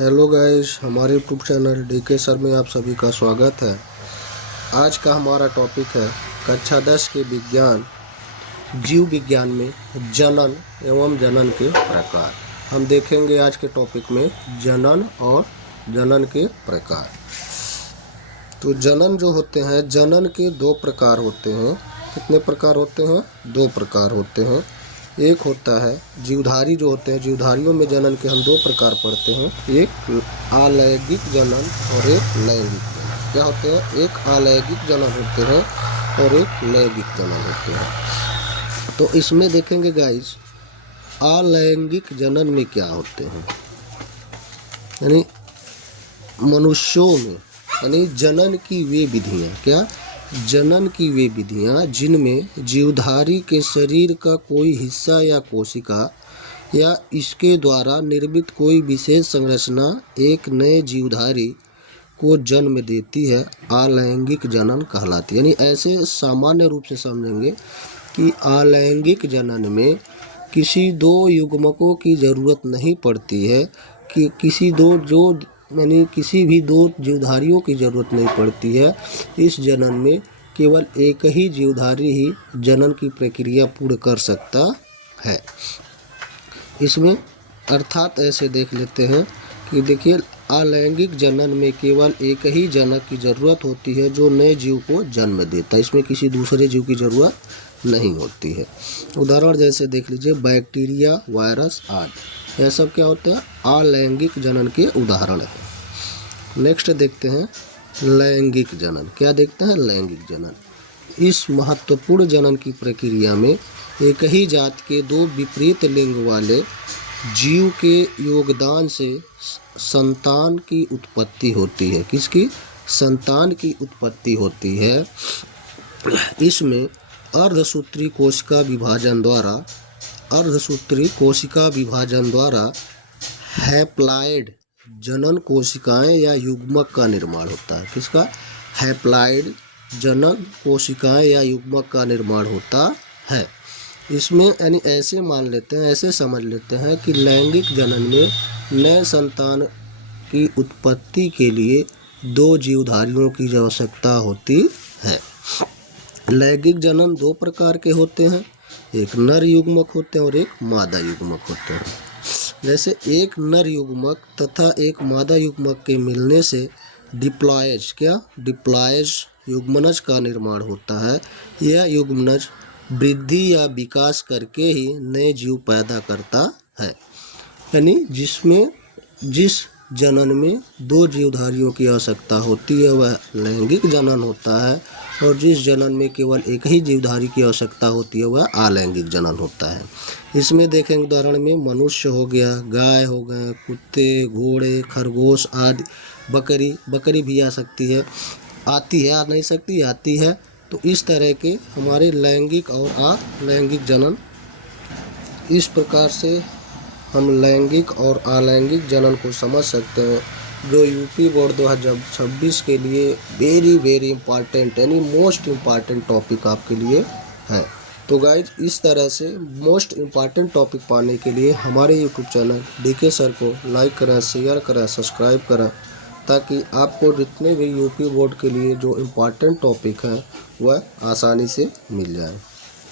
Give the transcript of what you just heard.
Hello guys, हमारे YouTube channel DK sir में आप सभी का स्वागत है। आज का हमारा टॉपिक है कक्षा 10 के विज्ञान जीव विज्ञान में जनन एवं जनन के प्रकार। हम देखेंगे आज के टॉपिक में जनन और जनन के प्रकार। तो जनन जो होते हैं, जनन के दो प्रकार होते हैं। कितने प्रकार होते हैं? दो प्रकार होते हैं। एक होता है जीवधारी जो होते हैं, जीवधारियों में जनन के हम दो प्रकार पढ़ते हैं, एक अलैंगिक जनन और एक लैंगिक जनन। क्या होते हैं? एक अलैंगिक जनन होते हैं और एक लैंगिक जनन होते हैं। तो इसमें देखेंगे गाइस, अलैंगिक जनन में क्या होते हैं, यानी मनुष्यों में, यानी जनन की वे विधियाँ, क्या जनन की वे विधियाँ जिनमें जीवधारी के शरीर का कोई हिस्सा या कोशिका या इसके द्वारा निर्मित कोई विशेष संरचना एक नए जीवधारी को जन्म देती है, अलैंगिक जनन कहलाती है। यानी ऐसे सामान्य रूप से समझेंगे कि अलैंगिक जनन में किसी दो युग्मकों की ज़रूरत नहीं पड़ती है, कि किसी भी दो जीवधारियों की ज़रूरत नहीं पड़ती है। इस जनन में केवल एक ही जीवधारी ही जनन की प्रक्रिया पूर्ण कर सकता है। इसमें अर्थात ऐसे देख लेते हैं कि देखिए, अलैंगिक जनन में केवल एक ही जनक की ज़रूरत होती है जो नए जीव को जन्म देता है। इसमें किसी दूसरे जीव की ज़रूरत नहीं होती है। उदाहरण जैसे देख लीजिए, बैक्टीरिया, वायरस आदि, यह सब क्या होते हैं? अलैंगिक जनन के उदाहरण हैं। नेक्स्ट देखते हैं लैंगिक जनन। क्या देखते हैं? लैंगिक जनन। इस महत्वपूर्ण जनन की प्रक्रिया में एक ही जात के दो विपरीत लिंग वाले जीव के योगदान से संतान की उत्पत्ति होती है। किसकी? संतान की उत्पत्ति होती है। इसमें अर्धसूत्री कोशिका विभाजन द्वारा हैप्लॉइड जनन कोशिकाएं या युग्मक का निर्माण होता है। किसका? हैप्लॉइड जनन कोशिकाएं या युग्मक का निर्माण होता है। इसमें यानी ऐसे मान लेते हैं, ऐसे समझ लेते हैं कि लैंगिक जनन में नए संतान की उत्पत्ति के लिए दो जीवधारियों की आवश्यकता होती है। लैंगिक जनन दो प्रकार के होते हैं, एक नर युग्मक होते हैं और एक मादा युग्मक होते हैं। जैसे एक नर युग्मक तथा एक मादा युग्मक के मिलने से डिप्लॉयज युग्मनज का निर्माण होता है। यह युग्मनज वृद्धि या विकास करके ही नए जीव पैदा करता है। यानी जिस जनन में दो जीवधारियों की आवश्यकता होती है वह लैंगिक जनन होता है, और जिस जनन में केवल एक ही जीवधारी की आवश्यकता होती है वह अलैंगिक जनन होता है। इसमें देखेंगे उदाहरण में मनुष्य हो गया, गाय हो गए, कुत्ते, घोड़े, खरगोश आदि, बकरी भी आ सकती है, आती है, आ नहीं सकती, आती है। तो इस तरह के हमारे लैंगिक और अलैंगिक जनन, इस प्रकार से हम लैंगिक और अलैंगिक जनन को समझ सकते हैं, जो यूपी बोर्ड 2026 के लिए वेरी इम्पॉर्टेंट, यानी मोस्ट इम्पॉर्टेंट टॉपिक आपके लिए है। तो गाइज, इस तरह से मोस्ट इम्पॉर्टेंट टॉपिक पाने के लिए हमारे यूट्यूब चैनल डीके सर को लाइक करें, शेयर करें, सब्सक्राइब करें, ताकि आपको जितने भी यूपी बोर्ड के लिए जो इम्पॉर्टेंट टॉपिक हैं वह आसानी से मिल जाए।